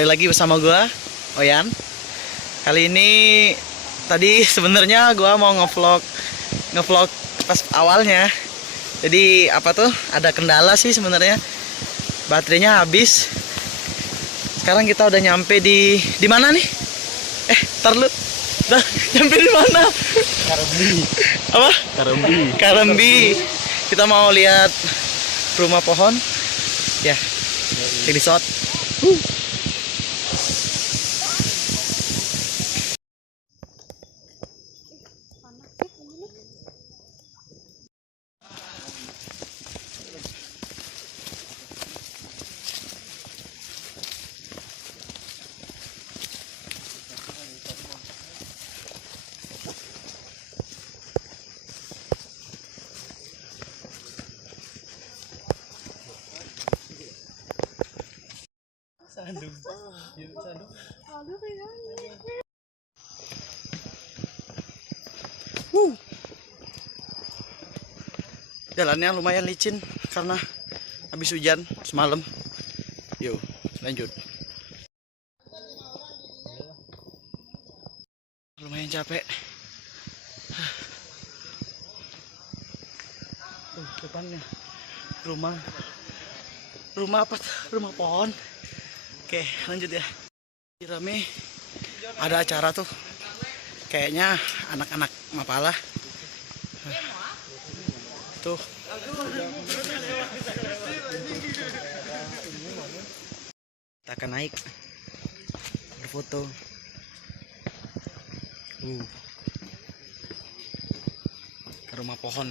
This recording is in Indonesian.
Kembali lagi bersama gua, Oyan. Kali ini tadi sebenarnya gua mau ngevlog pas awalnya. Jadi apa tuh? Ada kendala sih sebenarnya. Baterainya habis. Sekarang kita udah nyampe di mana nih? Tar lu. Udah nyampe di mana? KARAEUMBI. Apa? KARAEUMBI. KARAEUMBI. Kita mau lihat rumah pohon. Ya. Ini shot. Sandung. Jalannya lumayan licin karena habis hujan semalam. Yuk, lanjut. Lumayan capek. Tuh, depannya rumah apa? Rumah pohon. Oke, lanjut ya. Rame, ada acara tuh. Kayaknya anak-anak Mapala. Tuh. Kita akan naik berfoto. Ke rumah pohon.